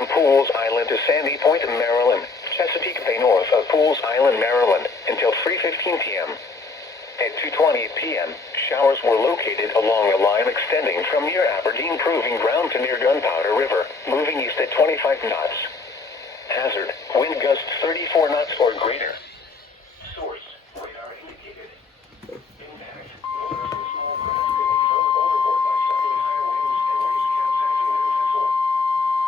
from Pools Island to Sandy Point, Maryland. Chesapeake Bay north of Pools Island, Maryland, until 3:15 p.m. At 2:20 p.m., showers were located along a line extending from near Aberdeen Proving Ground to near Gunpowder River, moving east at 25 knots. Hazard, wind gusts 34 knots or greater. Source, radar indicated. Impact, motors and small craft could be thrown overboard by suddenly higher winds and waves capsizing their vessel.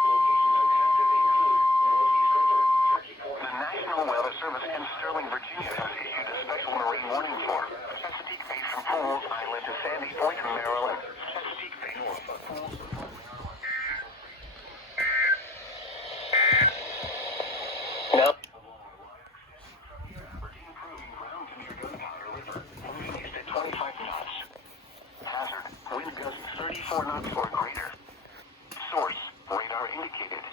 Locations impacted include Northeast River, Turkey Point. The National Weather Service in Sterling, Virginia has issued a special marine warning for Chesapeake Bay from Pools Island to Sandy Point, Maryland. Chesapeake Bay north of Pools Island. Now, Aberdeen Proving Ground to near Gunpowder River, moving east at 25 knots. Hazard, wind gusts 34 knots or greater. Source, radar indicated.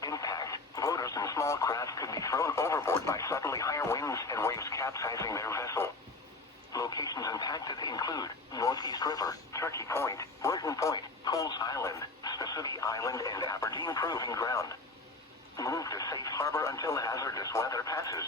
Impact, boaters and small craft could be thrown overboard by suddenly higher winds and waves capsizing their vessel. Locations impacted include Northeast River, Turkey Point, Burton Point, Pools Island, Spessity Island, and Aberdeen Proving Ground. Move to safe harbor until hazardous weather passes.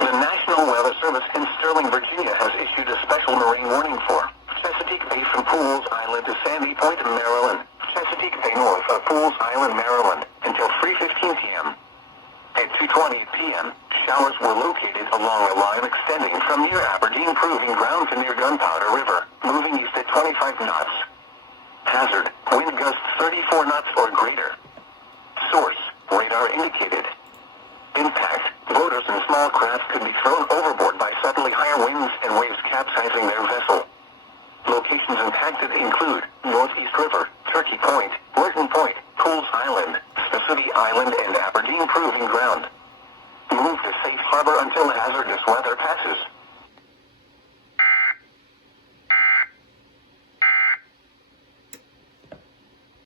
The National Weather Service in Sterling, Virginia has issued a special marine warning for Chesapeake Bay from Pools Island to Sandy Point, Maryland. Chesapeake Bay north of Pools Island, Maryland, until 3:15 p.m. At 2:20 p.m., showers were located along a line extending from near Aberdeen Proving Ground to near Gunpowder River, moving east at 25 knots. Hazard, wind gusts 34 knots or greater. Source, radar indicated. Impact, boaters and small craft could be thrown overboard by suddenly higher winds and waves capsizing their vessel. Locations impacted include Northeast River, Turkey Point, Burton Point, Pools Island, Spessity Island, and Aberdeen Proving Ground. Move to safe harbor until hazardous weather passes.